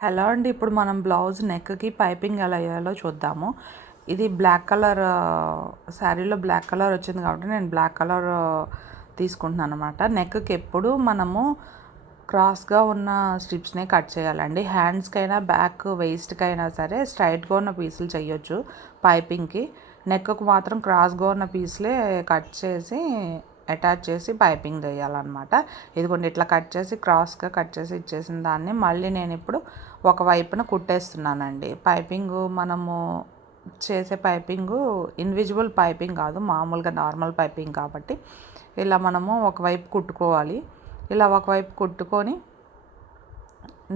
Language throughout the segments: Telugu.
హలో అండి. ఇప్పుడు మనం బ్లౌజ్ నెక్‌కి పైపింగ్ ఎలా ఎయ్యాలో చూద్దాము. ఇది బ్లాక్ కలర్ శారీలో బ్లాక్ కలర్ వచ్చింది కాబట్టి నేను బ్లాక్ కలర్ తీసుకుంటున్నాననమాట. నెక్‌కి ఎప్పుడు మనము క్రాస్‌గా ఉన్న స్ట్రిప్స్‌నే కట్ చేయాలండి. హ్యాండ్స్‌కైనా, బ్యాక్ వేస్ట్‌కైనా సరే స్ట్రైట్‌గా ఉన్న పీసులు చేయొచ్చు పైపింగ్‌కి. నెక్‌కు మాత్రం క్రాస్‌గా ఉన్న పీసులే కట్ చేసి అటాచ్ చేసి పైపింగ్ వేయాలన్నమాట. ఇదిగోండి ఇట్లా కట్ చేసి క్రాస్‌గా కట్ చేసి ఇచ్చేసిన దాన్ని మళ్ళీ నేను ఇప్పుడు ఒక వైపున కుట్టేస్తున్నానండి. పైపింగు మనము చేసే పైపింగు ఇన్విజిబుల్ పైపింగ్ కాదు, మామూలుగా నార్మల్ పైపింగ్ కాబట్టి ఇలా మనము ఒకవైపు కుట్టుకోవాలి. ఇలా ఒకవైపు కుట్టుకొని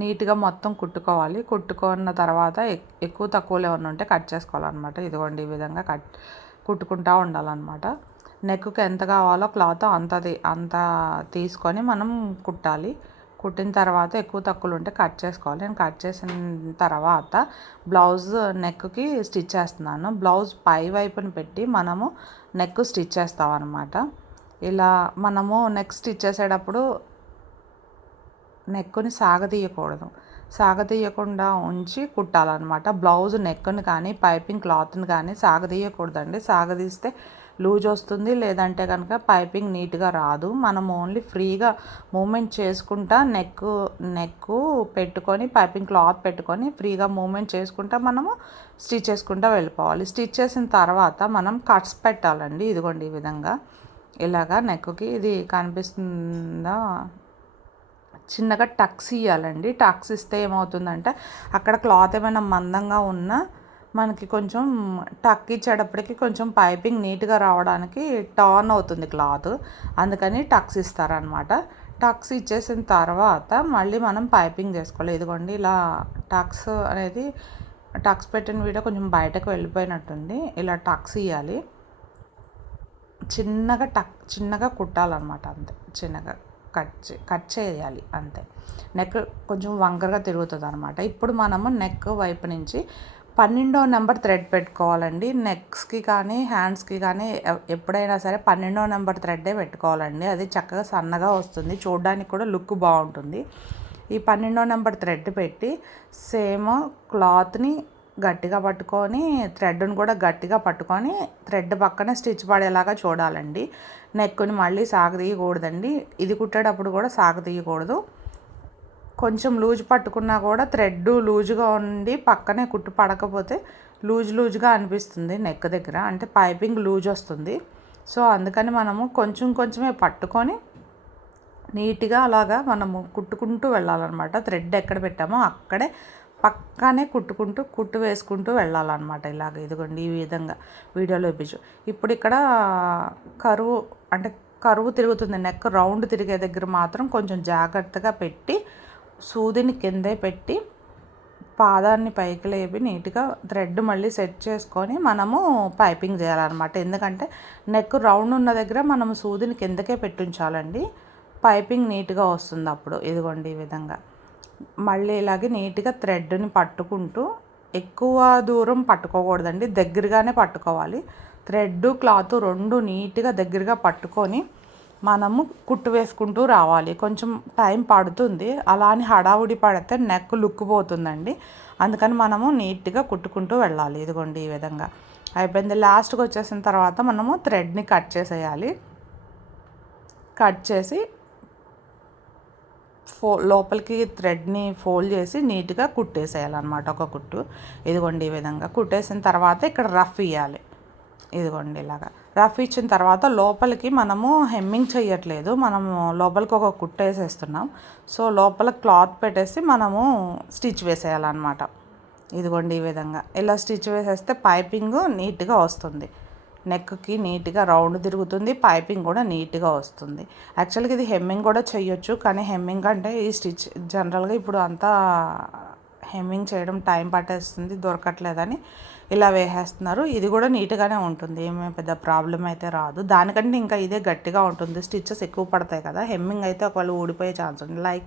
నీట్గా మొత్తం కుట్టుకోవాలి. కుట్టుకున్న తర్వాత ఎక్కువ తక్కువలో ఏమన్నా ఉంటే కట్ చేసుకోవాలన్నమాట. ఇదిగోండి ఈ విధంగా కుట్టుకుంటూ ఉండాలన్నమాట. నెక్కి ఎంత కావాలో క్లాత్ అంత తీసుకొని మనం కుట్టాలి. కుట్టిన తర్వాత ఎక్కువ తక్కువలు ఉంటే కట్ చేసుకోవాలి. నేను కట్ చేసిన తర్వాత బ్లౌజ్ నెక్కి స్టిచ్ చేస్తున్నాను. బ్లౌజ్ పై వైపున పెట్టి మనము నెక్ స్టిచ్ చేస్తామన్నమాట. ఇలా మనము నెక్ స్టిచ్ చేసేటప్పుడు నెక్కుని సాగతీయకుండా ఉంచి కుట్టాలన్నమాట. బ్లౌజ్ నెక్ని కానీ పైపింగ్ క్లాత్ని కానీ సాగతీయకూడదండి. సాగదీస్తే లూజ్ వస్తుంది, లేదంటే కనుక పైపింగ్ నీట్గా రాదు. మనం ఓన్లీ ఫ్రీగా మూమెంట్ చేసుకుంటా నెక్కు పెట్టుకొని పైపింగ్ క్లాత్ పెట్టుకొని ఫ్రీగా మూమెంట్ చేసుకుంటా మనము స్టిచ్ చేసుకుంటూ వెళ్ళిపోవాలి. స్టిచ్ చేసిన తర్వాత మనం కట్స్ పెట్టాలండి. ఇదిగోండి ఈ విధంగా ఇలాగా నెక్కి ఇది కనిపిస్తుందా, చిన్నగా టక్స్ ఇవ్వాలండి. టక్స్ ఇస్తే ఏమవుతుందంటే అక్కడ క్లాత్ ఏమైనా మందంగా ఉన్నా మనకి కొంచెం టక్ ఇచ్చేటప్పటికి కొంచెం పైపింగ్ నీట్గా రావడానికి టర్న్ అవుతుంది క్లాత్. అందుకని టక్స్ ఇస్తారనమాట. టక్స్ ఇచ్చేసిన తర్వాత మళ్ళీ మనం పైపింగ్ చేసుకోవాలి. ఇదిగోండి ఇలా టక్స్ పెట్టిన వీడియో కొంచెం బయటకు వెళ్ళిపోయినట్టుంది. ఇలా టక్స్ ఇవ్వాలి. చిన్నగా కుట్టాలన్నమాట. అంతే, చిన్నగా కట్ చేయాలి అంతే. నెక్ కొంచెం వంకరగా తిరుగుతుంది అనమాట. ఇప్పుడు మనము నెక్ వైపు నుంచి 12వ నెంబర్ థ్రెడ్ పెట్టుకోవాలండి. నెక్స్కి కానీ హ్యాండ్స్కి కానీ ఎప్పుడైనా సరే 12వ నెంబర్ థ్రెడ్డే పెట్టుకోవాలండి. అది చక్కగా సన్నగా వస్తుంది, చూడడానికి కూడా లుక్ బాగుంటుంది. ఈ 12వ నెంబర్ థ్రెడ్ పెట్టి సేమ్ క్లాత్ని గట్టిగా పట్టుకొని థ్రెడ్ని కూడా గట్టిగా పట్టుకొని థ్రెడ్ పక్కనే స్టిచ్ పడేలాగా చూడాలండి. నెక్కుని మళ్ళీ సాగదీయకూడదండి. ఇది కుట్టేటప్పుడు కూడా సాగదీయకూడదు. కొంచెం లూజ్ పట్టుకున్నా కూడా థ్రెడ్ లూజ్గా ఉండి పక్కనే కుట్టు పడకపోతే లూజ్గా అనిపిస్తుంది నెక్ దగ్గర, అంటే పైపింగ్ లూజ్ వస్తుంది. సో అందుకని మనము కొంచెమే పట్టుకొని నీట్గా అలాగా మనము కుట్టుకుంటూ వెళ్ళాలన్నమాట. థ్రెడ్ ఎక్కడ పెట్టామో అక్కడే పక్కనే కుట్టు వేసుకుంటూ వెళ్ళాలన్నమాట. ఇలాగ ఇదిగోండి ఈ విధంగా వీడియోలో చూపించు. ఇప్పుడు ఇక్కడ కరువు తిరుగుతుంది. నెక్ రౌండ్ తిరిగే దగ్గర మాత్రం కొంచెం జాగ్రత్తగా పెట్టి సూదిని కిందే పెట్టి పాదాన్ని పైకి లేపి నీట్గా థ్రెడ్ మళ్ళీ సెట్ చేసుకొని మనము పైపింగ్ చేయాలన్నమాట. ఎందుకంటే నెక్ రౌండ్ ఉన్న దగ్గర మనము సూదిని కిందకే పెట్టించాలండి. పైపింగ్ నీట్గా వస్తుంది అప్పుడు. ఇదిగోండి ఈ విధంగా మళ్ళీ ఇలాగే నీట్గా థ్రెడ్ని పట్టుకుంటూ, ఎక్కువ దూరం పట్టుకోకూడదండి, దగ్గరగానే పట్టుకోవాలి. థ్రెడ్ క్లాత్ రెండు నీట్గా దగ్గరగా పట్టుకొని మనము కుట్టు వేసుకుంటూ రావాలి. కొంచెం టైం పడుతుంది. అలా అని హడావుడి పడితే నెక్ లుక్ పోతుందండి. అందుకని మనము నీట్గా కుట్టుకుంటూ వెళ్ళాలి. ఇదిగోండి ఈ విధంగా అయిపోయింది. లాస్ట్కి వచ్చేసిన తర్వాత మనము థ్రెడ్ని కట్ చేసేయాలి. కట్ చేసి లోపలికి థ్రెడ్ని ఫోల్డ్ చేసి నీట్గా కుట్టేసేయాలన్నమాట ఒక కుట్టు. ఇదిగోండి ఈ విధంగా కుట్టేసిన తర్వాత ఇక్కడ రఫ్ ఇవ్వాలి. ఇదిగోండి ఇలాగా రఫ్ ఇచ్చిన తర్వాత లోపలికి మనము హెమ్మింగ్ చేయట్లేదు, మనము లోపలికి ఒక కుట్టు వేసేస్తున్నాం. సో లోపల క్లాత్ పెట్టేసి మనము స్టిచ్ వేసేయాలన్నమాట. ఇదిగోండి ఈ విధంగా ఇలా స్టిచ్ వేసేస్తే పైపింగ్ నీట్గా వస్తుంది. నెక్కి నీట్గా రౌండ్ తిరుగుతుంది, పైపింగ్ కూడా నీట్గా వస్తుంది. యాక్చువల్గా ఇది హెమ్మింగ్ కూడా చేయొచ్చు, కానీ హెమ్మింగ్ అంటే ఈ స్టిచ్ జనరల్గా ఇప్పుడు అంతా హెమ్మింగ్ చేయడం టైం పట్టేస్తుంది, దొరకట్లేదని ఇలా వేసేస్తున్నారు. ఇది కూడా నీట్గానే ఉంటుంది, ఏమీ పెద్ద ప్రాబ్లం అయితే రాదు. దానికంటే ఇంకా ఇదే గట్టిగా ఉంటుంది, స్టిచెస్ ఎక్కువ పడతాయి కదా. హెమ్మింగ్ అయితే ఒకవేళ ఊడిపోయే ఛాన్స్ ఉంది. లైక్